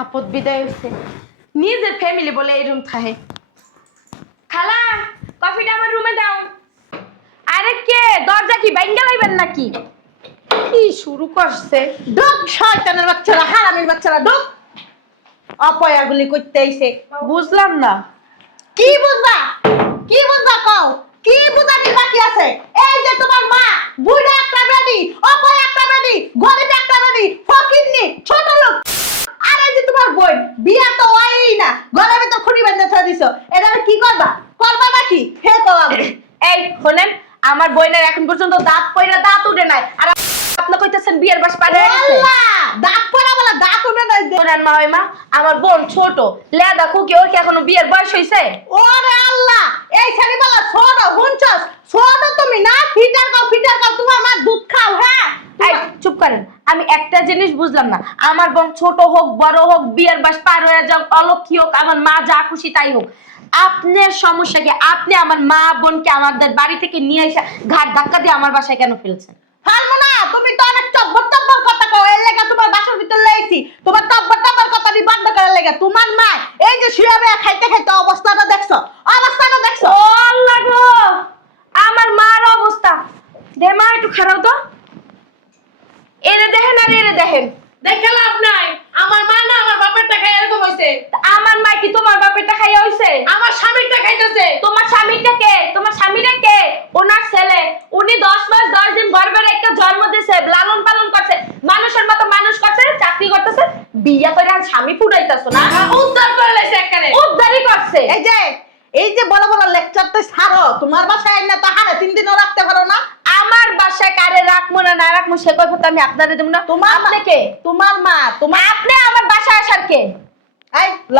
আপদ বিদায় হয়েছে। নিজের ফ্যামিলি বলে এই রুম থাকে। খালা, কফিটা আমার রুমে দাও। আরে কে? দরজা কি বাইঙ্গা লাইবেন নাকি? কি শুরু করছে? ঢোক শয়তানের বাচ্চারা, হারামির বাচ্চারা ঢোক। অপয়াগুলি করতে আইছে। বুঝলাম না। কি বুঝবা? কি বুঝবা কও? কি বুঝানি বাকি আছে? এই যে তোমার মা, বুইড়া একটা বেডি, অপয়া একটা বেডি, গরিব একটা বেডি, ফকিন্নি, ছোট লোক। আর এই যে তোমার বোন, বিয়া তো হয়ই না, ঘরের ভিতর খুঁটি বেঁধে ছেড়ে দিছো। এটা কি করবা? করবা নাকি? হে কও। এই শোনেন, আমার বোনের এখন পর্যন্ত দাঁত পয়রা দাঁত উঠে নাই। আর আপনি কইতেছেন বিয়ের বাস পারে গেছে। আল্লাহ, দাঁত পড়া বলা দাঁত উঠে নাই। শোনেন মা, ওই মা, আমার বোন ছোট, লেদা খুকি, ওর কি এখনো বিয়ের বয়স হইছে? ওরে আল্লাহ, এই ছেলেবেলা ছোট হুনছস, ছোট তুমি না, ফিটার কাও, তোমার মা দুধ খাও। হ্যাঁ, এই চুপ করেন। আমি একটা জিনিস বুঝলাম না, আমার বোন ছোট হোক বড় হোক, বিয়ের বাস পার হয়ে যাও, অলক্ষী হোক, আমার মা যা খুশি তাই হোক, আপনার সমস্যা কি? আপনি আমার মা বোনকে আমাদের বাড়ি থেকে নিয়ে এসে ঘাট ধাক্কা দিয়ে আমার বাসায় কেন ফেলছেন? হারমো না, তুমি তো অনেক টব্বর কথা কও। এই লাগা তোমার বাসার ভিতর লাইছি, তোমার টব্বর কথা দি বন্ধ করে লাগা। তোমার মা এই যে শুয়ে বয়ে খাইতে খাইতে অবস্থাটা দেখছো? অবস্থাটা দেখছো? ও আল্লাহ গো, আমার মার অবস্থা দে মা, একটু খারাপ তো। এরে দেখেন আর এরে দেখেন, দেখে লাভ নাই। আমার মা না আমার বাপের টাকা এরকম হইছে। আমার মা কি তোমার বাপের টাকা খাইয়া হইছে? আমার স্বামীর টাকা খাইতেছে। তোমার স্বামীটা কে? তোমার স্বামীরা কে? ওনার ছেলে। উনি 10 মাস 10 দিন গর্ভে একটা জন্ম দিয়েছে, লালন পালন করছে, মানুষের মতো মানুষ করছে, চাকরি করতেছে, বিয়া করে আর স্বামী ফুটাইতাছো না? উদ্ধার করে লাইছে একবারে। উদ্ধারই করছে। এই যে বড় বড় লেকচার তো ছাড়ো। তোমার বাসায় না তাহারে 3 দিনও রাখতে পারো না। আমার বাসায় কারে রাখবো না না রাখবো সে কথা আমি আপনাদের দেব না। তোমার আপনি কে? তোমার মা, তোমার আপনি আমার বাসায় আসার কে? এই ল,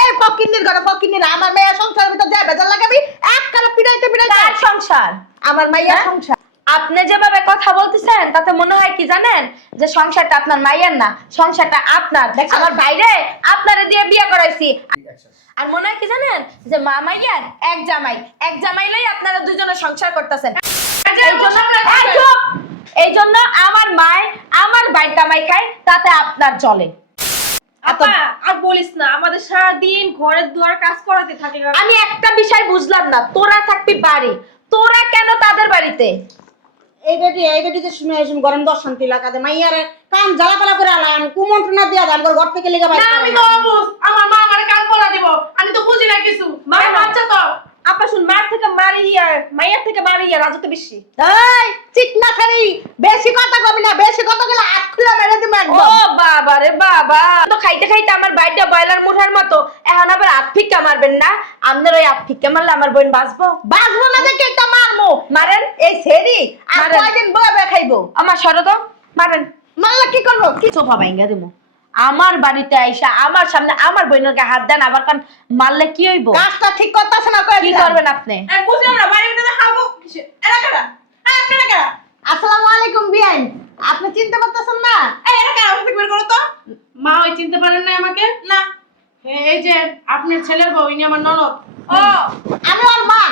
এই ফকিন্নির ঘরে ফকিন্নির আমার মেয়ে সংসারের ভিতর যায় বেজার লাগাবি এক কালা পিড়াইতে কার সংসার? আমার মাইয়া হ্যাঁ? সংসার। আপনি যেভাবে কথা বলতেছেন তাতে মনে হয় কি জানেন, যে সংসারটা আপনার মাইয়ার না, সংসারটা আপনার। দেখছো? আমার বাইরে আপনারে দিয়ে বিয়ে করাইছি। আর মনে হয় কি জানেন, যে মা মাইয়ার এক জামাই লই আপনারা দুজনে সংসার করতেছেন। এই জন্য আমার মায় আমার বাইর কামাই খায়, তাতে আপনার চলে। আপা আর বলিস না, আমাদের সারা দিন ঘরের দুয়ার কাজ করাতে থাকে। আমি একটা বিষয় বুঝলাম না, তোরা থাকবি বাড়ি, তোরা কেন তাদের বাড়িতে? এই বেটি যে শুনে গরম দশ শান্তি লাগাতে মাইয়ারে কান জ্বালাপালা করে আলাম কুমন্ত্রণা দিয়া দাম ঘর থেকে লেগে বাইরে না আমি তো অবুঝ, আমার মা আমারে কাজ করা দিব, আমি তো বুঝি না কিছু। মা বাচ্চা তো আপা শুন, মার থেকে মারিয়া মাইয়ার থেকে মারিয়া রাজত্ব বেশি। এই চিকনা খালি বেশি কথা কবি না, বেশি কথা বলে আট খুলে মেরে দিমু ও একদম। বাবা রে বাবা, তো খাইতে খাইতে আমার বাইটা বয়লার মুঠার মতো, এখন আবার আফিক্কা মারবেন না? আপনার ওই আফিক্কা মারলে আমার বোন বাঁচবো? বাজবো না দেখে এটা মারমু। মারেন, এই সেরি আর মারেন। কয়দিন বয়ে খাইবো। আমার শরত মারেন, মারলা কি করবো? কি সোফা ভাঙ্গা দেবো? আমার বাড়িতে আইসা আমার সামনে আমার বোনের গায়ে হাত দেন, আবার কারণ মারলে কি হইব? কাজটা ঠিক করতেছ না, কই কি করবেন আপনি? আমি বুঝলাম না, বাড়ির ভিতরে খাবো কিসে? এরা কারা? আপনারা কারা? আসসালামু আলাইকুম বিয়ান, আপনি চিনতে পারতেছেন না? এরা কারা? আমাকে বের করো তো। মা ওই চিনতে পারেন না আমাকে? না। এই যে আপনার ছেলের বউ, ইনি আমার ননদ। ও আমি ওর মা।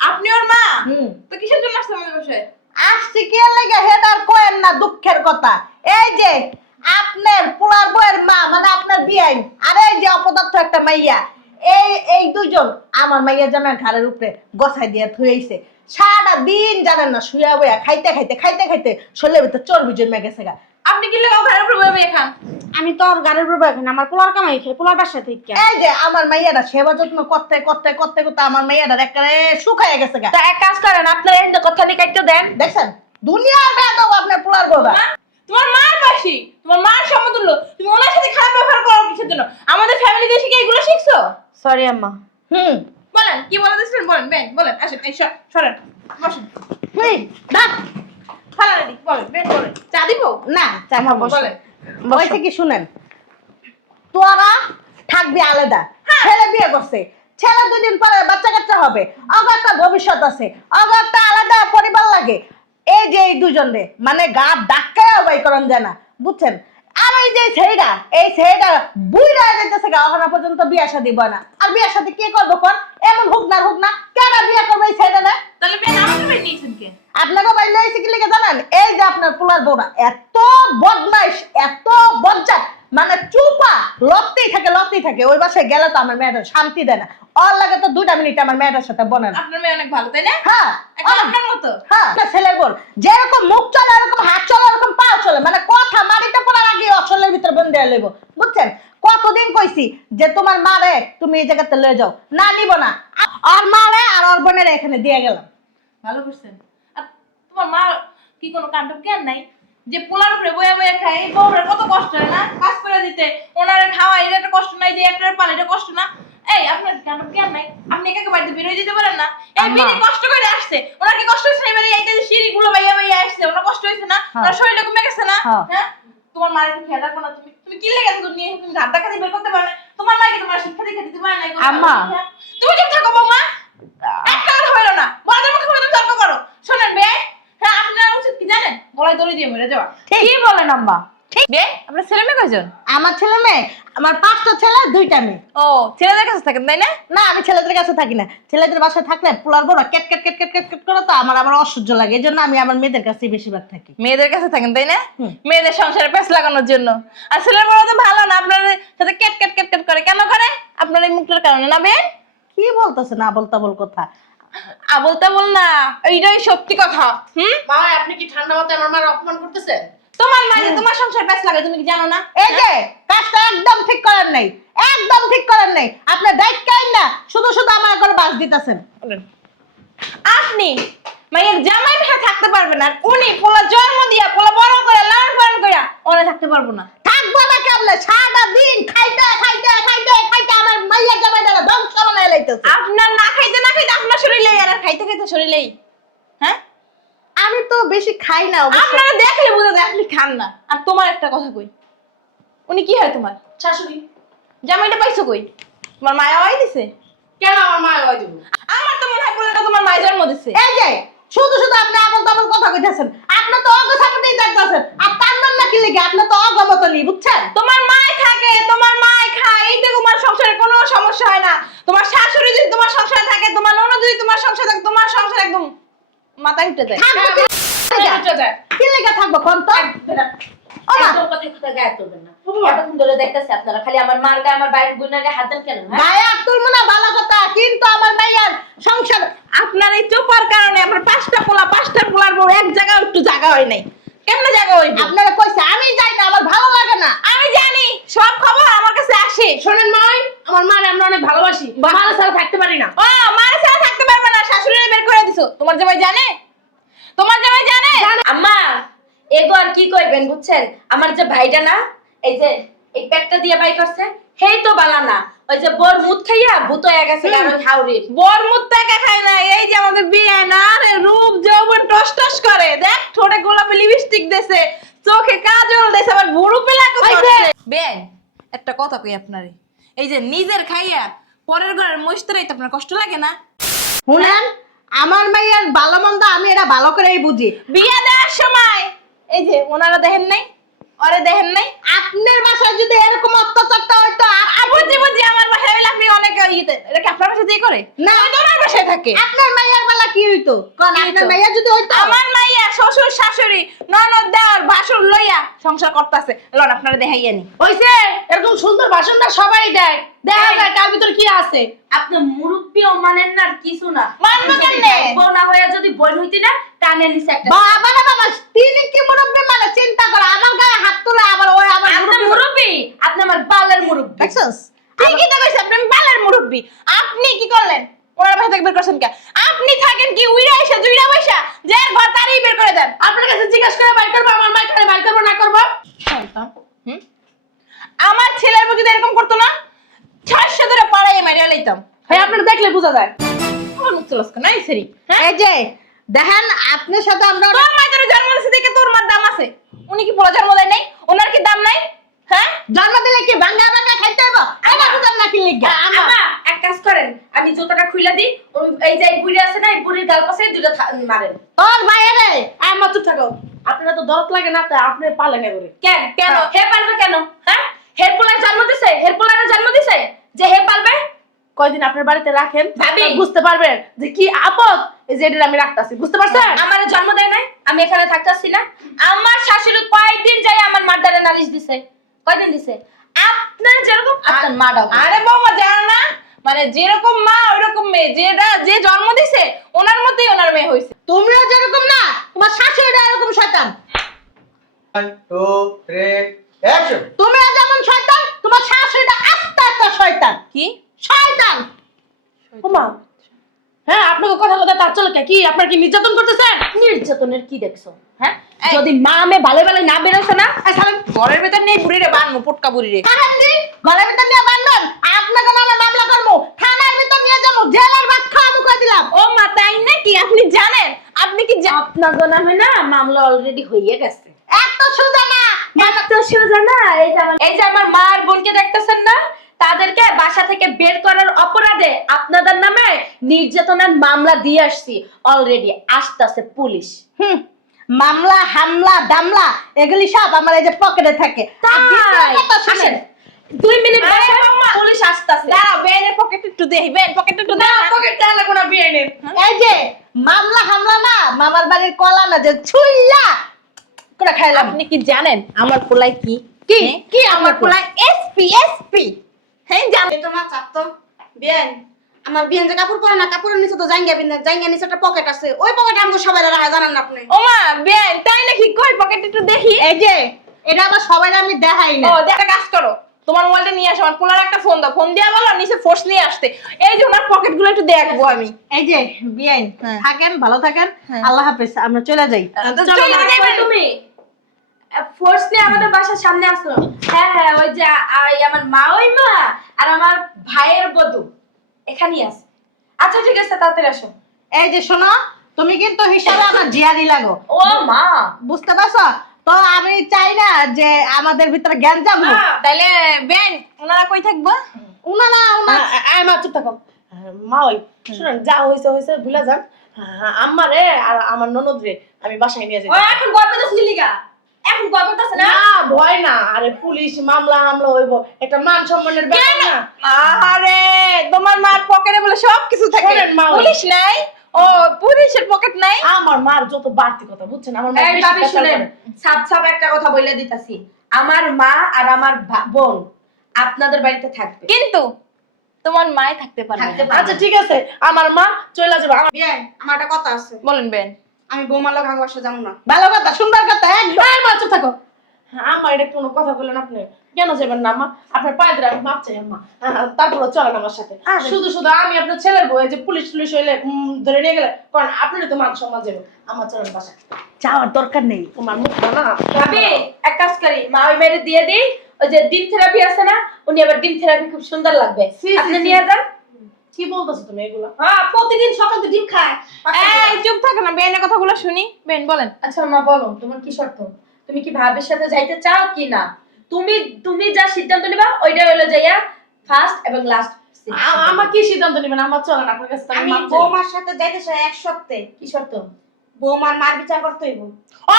আপনি ওর মা? হুম। তো কিসের জন্য আসছেন আমাদের বাসায়? আসছি কে লাগে হেডার কোয়েন না, দুঃখের কথা। এই যে আপনার পোলার বউয়ের মা মানে আপনার বিয়াই, আর এই যে অপদার্থ একটা মাইয়া, এই দুইজন আমার মাইয়া জামাই ঘাড়ের উপরে গছাই দিয়ে থুইছে। সারা দিন জানেন না, শুয়া বয়া খাইতে খাইতে শরীরের ভিতরে চর্বি জমে গেছে গা। আপনি কি লাগা ঘরের উপর বসে খান? আমি তো আর গাড়ির উপর এখন আমার পোলার কামাই খাই, পোলার বাসা থেকে। এই যে আমার মাইয়াটা সেবা যত্ন করতে আমার মাইয়াটা একেবারে শুকাইয়া গেছে গা। তা এক কাজ করেন, আপনারা এনে কথা লিখাইতে দেন। দেখছেন দুনিয়ার বেয়াদব আপনার পোলার বউরা। তোমার মার পাশি, তোমার মার সমতুল্য, তুমি ওনার সাথে খারাপ ব্যবহার করো কিসের জন্য? আমাদের ফ্যামিলি দেশে কি এগুলো শিখছো? সরি আম্মা। বলেন কি বলে দিচ্ছেন, বলেন বেন বলেন, আসেন এই সরেন বসেন। ডাক ফালারেডি বলেন, বেন বলেন, চা দিব না চামা বসে বলেন। বসে কি শুনেন, তোরা থাকবি আলাদা। ছেলে বিয়ে করছে, ছেলে 2 দিন পরে বাচ্চা কাচ্চা হবে, অগর একটা ভবিষ্যৎ আছে, অগর একটা আলাদা পরিবার লাগে। এই যে এই দুজনে মানে গা ডাক্কাও বাই করন যায় না, বুঝছেন? আর এই যে ছেলেটা বুইড়া যাইতেছে গা, এখনো পর্যন্ত বিয়া শাদী হয় না। আর বিয়া শাদী কে করবো কোন? এমন হোক না কেন বিয়া করবে এই ছেলেটা? তাহলে বেন আমাকে বেন নিয়েছেন কে? আপনাকে বাইলে এসে কি লিখে জানেন? এই যে আপনার পোলার বউরা এত বদমাইশ, এত বজ্জাত, মানে চুপা লড়তেই থাকে ওই বাসায় গেলে তো আমার মেয়েটা শান্তি দেয় না। ওর লাগে তো 2 মিনিট আমার মেয়েটার সাথে বনে না। আপনার মেয়ে অনেক ভালো তাই না? হ্যাঁ একদম আপনার মতো। হ্যাঁ ছেলের বোন যেরকম মুখ চলে এরকম হাত চলে এরকম পা চলে, মানে কথা মারিতে পড়ার আগে অসলের ভিতরে বন্ধ হয়ে লইব, বুঝছেন? কতদিন কইছি যে তোমার মারে তুমি এই জায়গাতে লয়ে যাও, না নিব না। আর মারে আর ওর বোনের এখানে দিয়ে গেলাম। ভালো করছেন। আর তোমার মা কি কোনো কাণ্ড জ্ঞান নাই যে পোলার উপরে বয়ে বয়ে খায়? এই বউরের কত কষ্ট হয় না কাজ করে দিতে, ওনারে খাওয়া এটা একটা কষ্ট নাই, যে একটার পান এটা কষ্ট না? এই আপনার কাণ্ড জ্ঞান নাই? আপনি একাকে বাড়িতে বেরোয় দিতে পারেন না? এই বিনি কষ্ট করে আসছে, ওনার কি কষ্ট হয়েছে? এবারে এই যে সিঁড়িগুলো বাইয়া বাইয়া আসছে, ওনার কষ্ট হয়েছে না? ওনার শরীরটা কমে গেছে না? হ্যাঁ, তোমার মায়ের একটু খেয়াল রাখো না। তুমি কি লেগে আছো নিয়ে? তুমি ঘাট টাকা দিয়ে বের করতে পারো না? তোমার মাকে তোমার শিক্ষা দিতে দিতে পারে না? আম্মা। তুমি চুপ থাকো বৌমা, একটা কথা হইলো না, বড়দের মুখে তুমি তর্ক করো। শোনেন বে, হ্যাঁ আপনার উচিত কি জানেন? গলায় দড়ি দিয়ে মরে যাওয়া। কি বলেন আম্মা? বে, আপনার ছেলে মেয়ে কয়জন? আমার ছেলে মেয়ে, আমার 5টা ছেলে 2টা মেয়ে। ও, ছেলেদের কাছে থাকেন তাই না? না আমি ছেলেদের কাছে থাকি না, ছেলেদের বাসায় থাকলে পোলার বড় কেট কেট কেট কেট কেট কেট করে তো আমার আবার অসহ্য লাগে, এই জন্য আমি আমার মেয়েদের কাছেই বেশিরভাগ থাকি। মেয়েদের কাছে থাকেন তাই না? মেয়েদের সংসারে পেঁচ লাগানোর জন্য। আর ছেলের বড় তো ভালো না, আপনার সাথে কেট কেট কেট কেট করে কেন করে? আপনার এই মুখটার কারণে না বে? কি বলতেছে না বলতা বল কথা? আবল তাবল না, এইটাই সত্যি কথা। মা আপনি কি ঠান্ডা মাথায় আমার মার অপমান করতেছেন? তোমার মাঝে তোমার সংসার পেঁচ লাগে, তুমি কি জানো না? এই যে কাজটা একদম ঠিক করেন নাই, একদম ঠিক করেন নাই। আপনার দায়িত্ব না, শুধু শুধু আমার করে বাস দিতেছেন। আপনি মায়ের জামাই ভাই থাকতে পারবেন না, উনি পোলা জন্ম দিয়া পোলা বড় করে লালন পালন কইরা ওরা থাকতে পারবো না। থাকবো না কেমনে? সারা দিন খাইতে খাইতে খাইতে খাইতে আমার মাইয়া জামাইটা ধ্বংস বানায় লাইতেছে। আপনার না খাইতে না খাইতে আপনার শরীরেই আর খাইতে খাইতে শরীরেই। হ্যাঁ, আমি তো বেশি খাই না অবশ্য। আপনারা দেখলে বোঝা যায় আপনি খান না। আর তোমার একটা কথা কই, উনি কি হয় তোমার? শাশুড়ি। জামাইটা পাইছো কই? তোমার মায়া ওই দিছে? কেন আমার মা ওই দিব? আমার তো মনে হয় পোলাটা তোমার মায়ের জন্ম দিছে। এই যে শুধু শুধু আপনি আবল তাবল কথা কইতেছেন, আপনি তো অগ সাপোর্টেই দেখতেছেন। আর তার নাম কি লিখে আপনি তো অগমত নি, বুঝছেন? তোমার মায় থাকে, তোমার মায় খায়, এইতে তোমার সংসারে কোনো সমস্যা হয় না। তোমার শাশুড়ি যদি তোমার সংসারে থাকে, তোমার ননদ যদি তোমার সংসারে থাকে, তোমার সংসার একদম মাথা উঠে যায়। থাকবো কি লিখে থাকবো কোন তো? ও মা, একদম কথা গায়ে তুলবেন না। এতক্ষণ ধরে দেখতেছি আপনারা খালি আমার মার গায়ে আমার বাইরের বোনের গায়ে হাত দেন কেন? হ্যাঁ? গায়ে তুলবো না ভালো কথা, কিন্তু আমার মাইয়ার সংসার। আপনার এই চোপার কারণে আমার পাঁচটা পোলার বউ এক জায়গায় একটু জায়গা হয় নাই। কেমনে জায়গা হইবে? আপনারা কইছে আমি যাই না, আমার ভালো লাগে না। আমি জানি সব খবর আমার কাছে আসে। শোনেন মা, আমার মারে আমরা অনেক ভালোবাসি, মারা ছাড়া থাকতে পারি না। ও মার ছাড়া থাকতে পারবে না, শাশুড়িরে বের করে দিছো। তোমার জামাই জানে? তোমার জামাই জানে? আম্মা এগো আর কি কইবেন বুঝছেন? আমার যে ভাইটা না, এই যে এই পেটটা দিয়ে বাই করছে, হেই তো বালা না। ওই যে বর মুত খাইয়া ভূত হয়ে গেছে কারণ হাউরির। বর মুখ টাকা খায় না, এই যে আমাদের বিয়ে না রে, রূপ যৌবন টস টস করে। দেখ ঠোঁটে গোলাপি লিপস্টিক দেছে, চোখে কাজল দেছে, আবার ভুরু পেলাক করছে। বেন একটা কথা কই আপনারে, এই যে নিজের খাইয়া পরের ঘরের মইস্তরাই তো আপনার কষ্ট লাগে না? শুনেন, আমার মাইয়ার ভালো মন্দ আমি এটা ভালো করেই বুঝি। বিয়ে দেওয়ার সময় এই যে ওনারা দেখেন নাই, ওরে দেখেন নাই? আপনার বাসায় যদি এরকম অত্যাচারটা হইতো বুঝি বুঝি আমার বাসায় হইলে আপনি অনেক ইয়েতে, এটা কি আপনার বাসায় দিয়ে করে? না, ওই তো ওনার বাসায় থাকে। আপনার মাইয়ার বেলা কি হইতো? কোন কি আপনার হইতো? মাইয়া যদি হইতো? আমার মাইয়া শ্বশুর শাশুড়ি ননদ দেওয়ার ভাসুর লইয়া সংসার করতেছে। লন আপনারা দেখাইয়া নি। হইছে, এরকম সুন্দর ভাষণটা সবাই দেয়, দেখা যায় কার ভিতর কি আছে। আপনি মুরব্বিও মানেন না আর কিছু না। মানবো আপনি যদি কেমনে? বউ না হইয়া যদি বোন হইতি না, টানে নিছে একটা। বাবা রে বাবা, তিনি কি মুরব্বি মানে চিন্তা করে আমার গায়ে হাত তুলে আবার ওই আমার আপনি মুরব্বি, আপনি আমার বালের মুরব্বি। দেখছস? ঠিকই তো কইছে, আপনি বালের মুরব্বি। আপনি কি করলেন? ওনার বাসা থেকে বের করছেন কে? আপনি থাকেন কি উইরা এসে জুইরা বসা, যে ঘর তারই বের করে দেন। আপনার কাছে জিজ্ঞেস করে বাইর করবো, আমার মায়ের কাছে বাইর করবো না করবো? আমার ছেলের বউ যদি এরকম করতো না, 600 ধরে পাড়াই মারিয়া লইতাম। হ্যাঁ, আপনারা দেখলে বোঝা যায়। আমার মুখ চলাস নাই সেরি। এই যে দেখেন আপনার সাথে আমরা তোর মা তোর জন্ম দিছে দেখে তোর মার দাম আছে। উনি কি পোলা জন্ম দেয় নাই? ওনার কি দাম নাই? হ্যাঁ, জন্ম দিলে কি ভাঙা ভাঙা খাইতে হইব? আমার বুঝার না কি লিখা? আম্মা এক কাজ করেন, আমি জুতাটা খুইলা দিই, এই যে এই বুড়ি আছে না, এই বুড়ির গাল পাশে দুইটা মারেন। তোর মায়েরে আমার চুপ থাকো, আপনারা তো দরদ লাগে না, তাই আপনি পালেন করে। কেন কেন হে পালবে কেন? হ্যাঁ, হের পোলার জন্ম দিছে, হের পোলার জন্ম দিছে যে হে পালবে। কয়দিন আপনার বাড়িতে রাখেন, ভাবি। বুঝতে পারবেন যে কি আপদ। এই যে এটা আমি রাখতাছি, বুঝতে পারছেন? আমার জন্ম দেয় নাই, আমি এখানে থাকতাছি না। আমার শাশুড়ি কয়দিন যাই আমার মারদারে নালিশ দিছে, কয়দিন দিছে। আপনার যেরকম আপনার মাটাও। আরে বৌমা জানো না, মানে যেরকম মা ওইরকম মেয়ে, যে জন্ম দিছে ওনার মতোই ওনার মেয়ে হয়েছে। তুমিও যেরকম না, তোমার শাশুড়িটা এরকম শয়তান। 1 2 3 অ্যাকশন। তুমিও যেমন শয়তান, তোমার শাশুড়িটা আস্তে আস্তে শয়তান। কি শয়তান। ওমা, হ্যাঁ আপনাকে কথা কথা তার চলে কি আপনার কি নির্যাতন করতেছেন? নির্যাতনের কি দেখছো? হ্যাঁ, যদি মা মে ভালো ভালো না বেরোছে না, ঘরের ভেতর নেই বুড়ি রে, বানমু পটকা বুড়ি রে। কারণদি ঘরের ভিতর নিয়ে বান্ধন, আপনাকে নামে মামলা করবো, থানার ভিতর নিয়ে যাবো, জেলের ভাত খাওয়াবো কই দিলাম। ও মা তাই নাকি? আপনি জানেন? আপনি কি আপনার নামে না মামলা অলরেডি হয়ে গেছে। এত সোজা না। এত সোজা না। এই যে আমার মা আর বোনকে দেখতেছেন না, তাদেরকে বাসা থেকে বের করার অপরাধে আপনাদের নামে নির্যাতনের মামলা দিয়ে আসছি অলরেডি। আসতেছে পুলিশ। মামলা হামলা দামলা এগুলি সব আমার এই যে পকেটে থাকে। আর দ্বিতীয় কথা শুনেন, 2 মিনিট আরে বসেন, মাম্মা। পুলিশ আসতেছে। দাঁড়াও, বেনের পকেট একটু দেখি, বেন পকেট একটু দাও। পকেট চালা কোনা বিয়ে নেন। এই যে মামলা হামলা না, মামার বাড়ির কলা না যে ছুইলা করে খাইলাম। আপনি কি জানেন আমার পোলাই কি? কি? হ্যাঁ? কি আমার আমার পোলাই এসপি। হ্যাঁ জানেন? এই তো মা চাপতো বিয়ান আমার বিয়ান যে কাপড় পরে না, কাপড়ের নিচে তো জাঙ্গিয়া বিন্দা, জাঙ্গিয়া নিচে একটা পকেট আছে, ওই পকেটে আমাকে সবাই রাখা জানেন না আপনি? ও মা বেন তাই নাকি? কই পকেট একটু দেখি। এই যে এটা আবার সবাই আমি দেখাই না। ও দেখা কাজ করো, তোমার মোবাইলটা নিয়ে আসো, আমার পোলার একটা ফোন দাও, ফোন দিয়া বলো নিচে ফোর্স নিয়ে আসতে। এই যে ওনার পকেটগুলো একটু দেখবো আমি। এই যে বিয়াইন হ্যাঁ। থাকেন, ভালো থাকেন, হ্যাঁ। আল্লাহ হাফেজ, আমরা চলে যাই। তো চলো চলে না, যাবেন। তুমি ফোর্স নিয়ে আমাদের বাসার সামনে আসলো। হ্যাঁ হ্যাঁ, ওই যে আমার মা, ওই মা আর আমার ভাইয়ের বধূ এখানেই আছে। আচ্ছা ঠিক আছে, তাড়াতাড়ি আসো। এই যে শোনো, তুমি কিন্তু হিসাবে আমার জিয়ারি লাগো, ও মা, বুঝতে পারছো? তো আমি চাই না যে আমাদের ভিতরে জ্ঞান যাবো। তাইলে বেন ওনারা কই থাকবো? উনারা উনার আয় মা চুপ থাকো। মা ওই শুনেন, যা হয়েছে হয়েছে ভুলে যান। আমারে আর আমার ননদ রে আমি বাসায় নিয়ে যাই। ও এখন গল্প তো শুনলিগা, এখন গল্প তো না ভয় না, আরে পুলিশ মামলা হামলা হইব, একটা মান সম্মানের ব্যাপার না। আরে তোমার মার পকেটে বলে সব কিছু থাকে, শোনেন মা, ওই- পুলিশ নাই? ও পুলিশের পকেট নাই? আমার মার যত বাড়তি কথা বুঝছেন, আমার মা এই বেশি ভাবি পেশাল শুনেন, করে। সাপ সাপ একটা কথা বলে দিতাছি। আমার মা আর আমার বোন আপনাদের বাড়িতে থাকবে। কিন্তু তোমার মাই থাকতে পারবে থাকতে না। পারবে। আচ্ছা ঠিক আছে, আমার মা চলে যাবে। বিয়ান আমার একটা কথা আছে, বলেন বেন। আমি বৌমার লোক আগে বাসা যাবো না। ভালো কথা, সুন্দর কথা, একদম। আয় মা চুপ থাকো। আমার এটা কোনো কথা বললেন আপনি? কেন যাবেন না মা? আপনার পায়ে ধরে আমি মাপ চাই আম্মা। তারপরে চলেন আমার সাথে। শুধু শুধু আমি আপনার ছেলের বউ, এই যে পুলিশ টুলিশ হইলে ধরে নিয়ে গেলে, কারণ আপনারই তো মান সম্মান যাবে। আমার চলেন বাসায়, যাওয়ার দরকার নেই। তোমার মুখ না। ভাবি এক কাজ করি, মা ওই মেয়েরে দিয়ে দিই। ওই যে ডিম থেরাপি আছে না, উনি আবার ডিম থেরাপি খুব সুন্দর লাগবে, আপনি নিয়ে যান। কি বলতেছো তুমি এগুলো? হ্যাঁ, প্রতিদিন সকালে তো ডিম খায়। এই চুপ থাকো না, বেনের কথাগুলো শুনি। বেন বলেন। আচ্ছা মা বলো, তোমার কি শর্ত? তুমি কি ভাবির সাথে যাইতে চাও কি না? তুমি যা সিদ্ধান্ত নিবা ওইটা হলো যাইয়া ফার্স্ট এবং লাস্ট। আমার কি সিদ্ধান্ত নিবেন? আমার চলেন আপনার কাছে, আমি আমি মাপ চাই। বৌমার সাথে যাইতে চাই এক সপ্তাহে। কি শর্ত? বৌমার মার বিচার করতে হইব।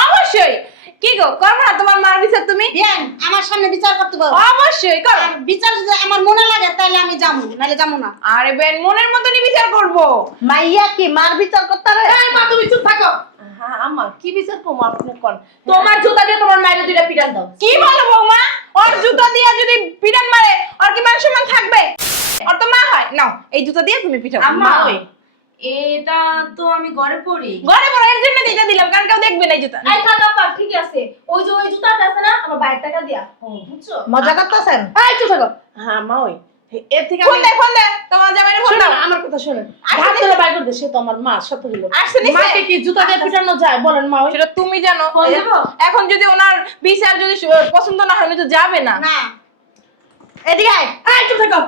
অবশ্যই। কি গো করবো না তোমার মার বিচার তুমি? বিয়ান আমার সামনে বিচার করতে পারবো। অবশ্যই করো। আর বিচার যদি আমার মনে লাগে তাহলে আমি যাবো, নাহলে যাবো না। আরে বেন মনের মতনই বিচার করবো। মাইয়া কি মার বিচার করতে পারে? এই মা তুমি চুপ থাকো। হ্যাঁ আম্মা কি বিচার করবো আপনি কোন? তোমার জুতা দিয়ে তোমার মায়ের দুইটা পিটান দাও। কি বলো বৌমা? ওর জুতা দিয়ে যদি পিটান মারে ওর কি মান সম্মান থাকবে? ওর তো মা হয়। নাও এই জুতা দিয়ে তুমি পিটাও। আম্মা, ওই এটা তো আমি ঘরে পড়ি। ঘরে বড় এর জন্য এটা দিলাম, কারণ কেউ দেখবে না এই জুতা। এই কাকা ঠিক আছে, ওই যে ওই জুতাটা আছে না, আমার বাইরের টাকা দিয়া, বুঝছো? মজা করতেছেন? এই চুপ থাকো। হ্যাঁ মা ওই এর থেকে ফোন দে ফোন দে, তোমার জামাইরে ফোন শুনুন দাও। আমার কথা শুনুন। আসলে- হাত ধরে বাইর করতে, সে তো আমার মা, সত্য হলো। আসছে নিচে? মাকে কি জুতা দিয়ে পিটানো যায় বলেন মা? ওই সেটা তুমি জানো। ফোন দেবো? এখন যদি ওনার বিচার যদি পছন্দ না হয় উনি তো যাবে না। না এদিকে আয়। এই চুপ থাকো।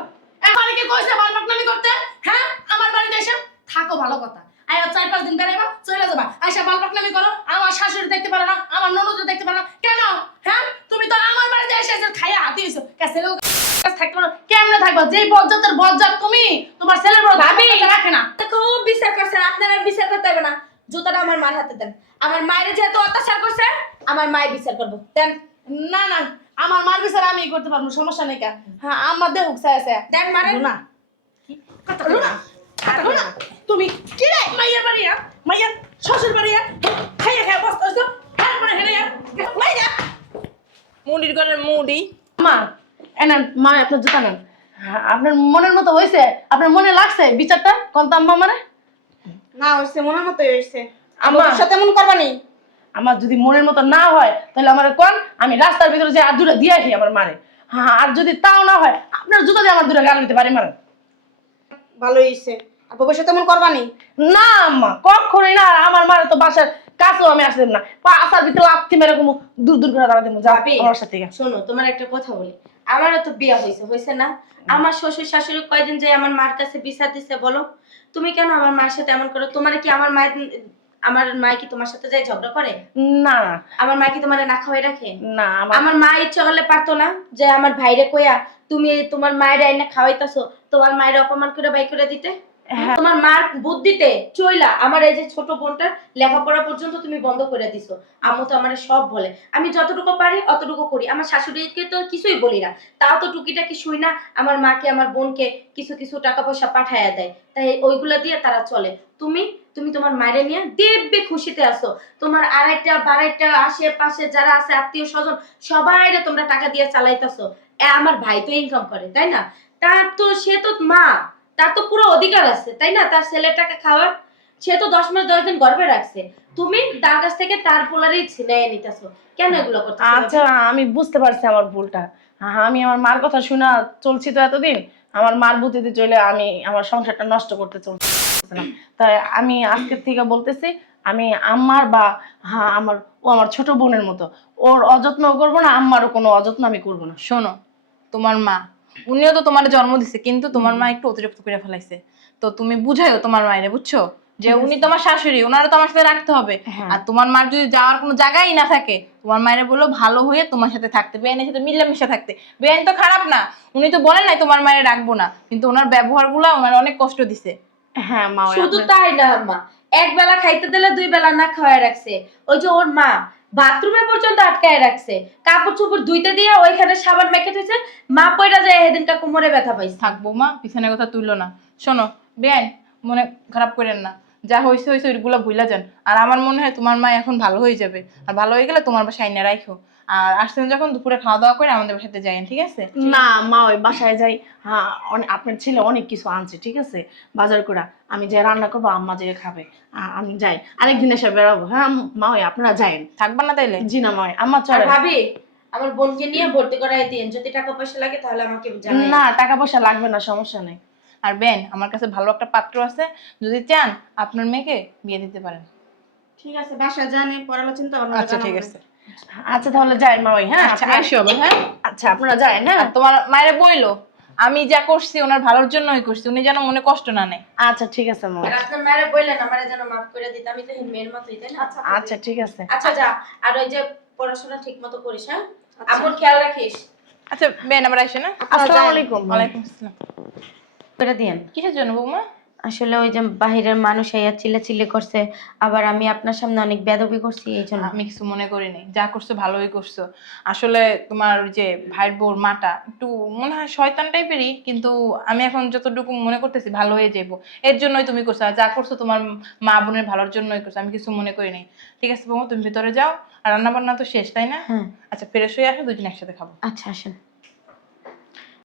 এখন কি কইছে বালপাকনামি করতে? হ্যাঁ আমার বাড়িতে এসে থাকো, ভালো কথা। আয়া 4-5 দিন বেড়াইবা, চলে যাবা, আইসা বালপাকনামি করো। আমার শাশুড়ি দেখতে পারো না, আমার ননদ দেখতে পারো না কেন? হ্যাঁ তুমি তো আমার বাড়িতে এসে খাইয়া হাতি হইছো, কাছে থাকতে পারো কেমনে থাকবা? যেই বজ্জাতের বজ্জাত তুমি, তোমার ছেলের বড় ভাবি রাখে না। দেখো বিচার করছেন, আপনারা বিচার করতে হবে না। জুতাটা আমার মার হাতে দেন। আমার মায়ের যেহেতু অত্যাচার করছে, আমার মায়ের বিচার করবো দেন। না না আমার মার বিচার আমি করতে পারবো, সমস্যা নেই। কেন? হ্যাঁ আমার দেহ চাইছে দেন মারেন। না কথা বলো না। তুমি কি রে মাইয়ার বাড়ি মাইয়ার শ্বশুর বাড়ি খাইয়া খাইয়া বসতে হইছো, তারপরে হেরে মাইয়া মুডির ঘরের মুডি। মা নেন মা আপনার জুতা নেন। আপনার মনের মতো হয়েছে? আপনার মনে লাগছে বিচারটা কোন আম্মা মানে? না হইছে মনের মতোই হইছে। আম্মা। আমার সাথে এমন করবানি। আমার যদি মনের মতো না হয় তাহলে আমার কোন আমি রাস্তার ভিতরে যে আর দুটো দিয়ে আসি আমার মারে। হ্যাঁ, আর যদি তাও না হয় আপনার জুতা দিয়ে আমার দুটো গাল দিতে পারি মারে। ভালোই হইছে। আর ভবিষ্যতে এমন করবানি। না আম্মা, কখনোই না। আর আমার মারে তো বাসার কাছেও আমি আসলাম না, আসার ভিতরে লাথি মেরে কোনো দূর দূর করে দাঁড়াতে যা ভাবি, আমার সাথে। শোনো তোমার একটা কথা বলি, আমারও তো বিয়ে হয়েছে না? আমার শ্বশুর শাশুড়ি কয়দিন যাই আমার মার কাছে বিচার দিছে বলো? তুমি কেন আমার মার সাথে এমন করো? তোমার কি আমার মায় কি তোমার সাথে যাই ঝগড়া করে? না না আমার মা কি তোমার না খাওয়াই রাখে? না, আমার মা ইচ্ছা করলে পারতো না যে আমার ভাইরে কইয়া তুমি তোমার মায়ের আইনা খাওয়াইতাছো, তোমার মায়ের অপমান করে বাই করে দিতে? হ্যাঁ। তোমার মার বুদ্ধিতে চইলা আমার এই যে ছোট বোনটার লেখাপড়া পর্যন্ত তুমি বন্ধ করে দিছো। আম্মু তো আমারে সব বলে, আমি যতটুকু পারি অতটুকু করি। আমার শাশুড়িকে তো কিছুই বলি না, তাও তো টুকিটাকি শুই না। আমার মাকে আমার বোনকে কিছু কিছু টাকা পয়সা পাঠাইয়া দেয়, তাই ওইগুলো দিয়ে তারা চলে। তুমি তুমি তোমার মায়ের নিয়ে দিব্যি খুশিতে আছো। তোমার আড়াইটা বাড়াইটা আশেপাশে যারা আছে আত্মীয় স্বজন সবাইরে তোমরা টাকা দিয়ে চালাইতেছো। আমার ভাই তো ইনকাম করে, তাই না? তার তো সে তো মা, তার তো পুরো অধিকার আছে, তাই না? তার ছেলেটাকে খাওয়ার। সে তো 10 মাস 10 দিন গর্ভে রাখছে, তুমি তার কাছ থেকে তার পোলারই ছিনাইয়ে নিতেছো। কেন এগুলো করতেছো? আচ্ছা, আমি বুঝতে পারছি আমার ভুলটা। আমি আমার মার কথা শুনা চলছি তো এতদিন, আমার মার বুদ্ধিতে চলে আমি আমার সংসারটা নষ্ট করতে চলছিলাম। তাই আমি আজকের থেকে বলতেছি, আমি আম্মার বা আমার ছোট বোনের মতো ওর অযত্ন করবো না, আম্মারও কোনো অযত্ন আমি করবো না। শোনো, তোমার মা উনিও তো তোমার জন্ম দিছে, কিন্তু তোমার মা একটু অতিরিক্ত করে ফেলাইছে। তো তুমি বুঝাইও তোমার মায়েরে, বুঝছো? যে উনি তোমার শাশুড়ি, ওনারও তোমার সাথে রাখতে হবে। হ্যাঁ। আর তোমার মার যদি যাওয়ার কোনো জায়গাই না থাকে, তোমার মায়েরে বলো ভালো হয়ে তোমার সাথে থাকতে, বেআইনের সাথে মিলামিশা থাকতে। বেআইন তো খারাপ না, উনি তো বলেন নাই তোমার মায়ের রাখবো না, কিন্তু ওনার ব্যবহার গুলা ওনার অনেক কষ্ট দিছে। হ্যাঁ মা, ওই শুধু আপনার- তাই না মা, এক বেলা খাইতে দিলে 2 বেলা না খাওয়ায় রাখছে। ওই যে ওর মা বাথরুমে পর্যন্ত আটকায় রাখছে, কাপড় চোপড় ধুইতে দিয়ে ওইখানে সাবান মেখে দিয়েছে। মা পয়রা যায় সেদিন কোমরে ব্যথা পাইছে। থাকবো মা, পিছনে কথা তুললো না। শোনো বেআইন, মনে খারাপ করেন না, যা হয়েছে হয়েছে ওইগুলো ভুলা যান। আর আমার মনে হয় তোমার মা এখন ভালো হয়ে যাবে, আর ভালো হয়ে গেলে তোমার বাসায় আইনা রাখো। আর আসছেন যখন দুপুরে খাওয়া দাওয়া করে আমাদের বাসাতে যাইন, ঠিক আছে? না মা, ওই বাসায় যাই। হ্যাঁ, আপনার ছেলে অনেক কিছু আনছে, ঠিক আছে, বাজার করা। আমি যাই রান্না করবো, আম্মা যে খাবে। আমি যাই, আরেকদিন এসে বেরোবো। হ্যাঁ মা, ওই আপনারা যাইন। থাকবা না তাইলে? জি না মা, আম্মা আর চলে। ভাবি, আমার বোনকে নিয়ে ভর্তি করাই দিন, যদি টাকা পয়সা লাগে তাহলে আমাকে জানাই। না, টাকা পয়সা লাগবে না, সমস্যা নেই। আর বেন, আমার কাছে ভালো একটা পাত্র আছে, যদি চান আপনার মেয়েকে বিয়ে দিতে পারেন। ঠিক আছে, বাসা জানে পড়ালো চিন্তা ভাবনা আচ্ছা ঠিক আছে। আচ্ছা তাহলে যাই মা, ওই হ্যাঁ আচ্ছা আপনারা- আসো আবার, হ্যাঁ? আচ্ছা আপনারা যাইন। হ্যাঁ আর তোমার মায়েরে বইলো আমি যা করছি ওনার ভালোর জন্যই করছি, উনি যেন মনে কষ্ট না নেয়। আচ্ছা ঠিক আছে মা। আর আপনার মায়ের বললেন আমারে যেন মাফ করে দিতে, আমি তো মেয়ের মতোই, তাই না? আচ্ছা ঠিক আছে। আচ্ছা যা, আর ওই যে পড়াশোনা ঠিক মতো করিস, হ্যাঁ? আম্মুর খেয়াল রাখিস। আচ্ছা বেন, আবার আসে না? আসসালামু আলাইকুম। ওয়ালাইকুম আসসালাম। করে দিয়েন। কিসের জন্য বৌমা? আসলে ওই যে বাহিরের মানুষ আইয়া চিল্লাচিল্লি করছে, আবার আমি আপনার সামনে অনেক বেয়াদবি করছি, এই জন্য। আমি কিছু মনে করিনি, যা করছো ভালোই করছো। আসলে তোমার ওই যে ভাইয়ের বউর মাটা একটু মনে হয় শয়তান টাইপেরই, কিন্তু আমি এখন যতটুকু মনে করতেছি ভালো হয়ে যাবো, এর জন্যই তুমি করছো। আর যা করছো তোমার মা বোনের ভালোর জন্যই করছো, আমি কিছু মনে করিনি। ঠিক আছে বৌমা, তুমি ভিতরে যাও। আর রান্না বান্না তো শেষ, তাই না? হ্যাঁ। আচ্ছা ফ্রেশ হয়ে আসো, দুজন একসাথে খাবো। আচ্ছা আসেন।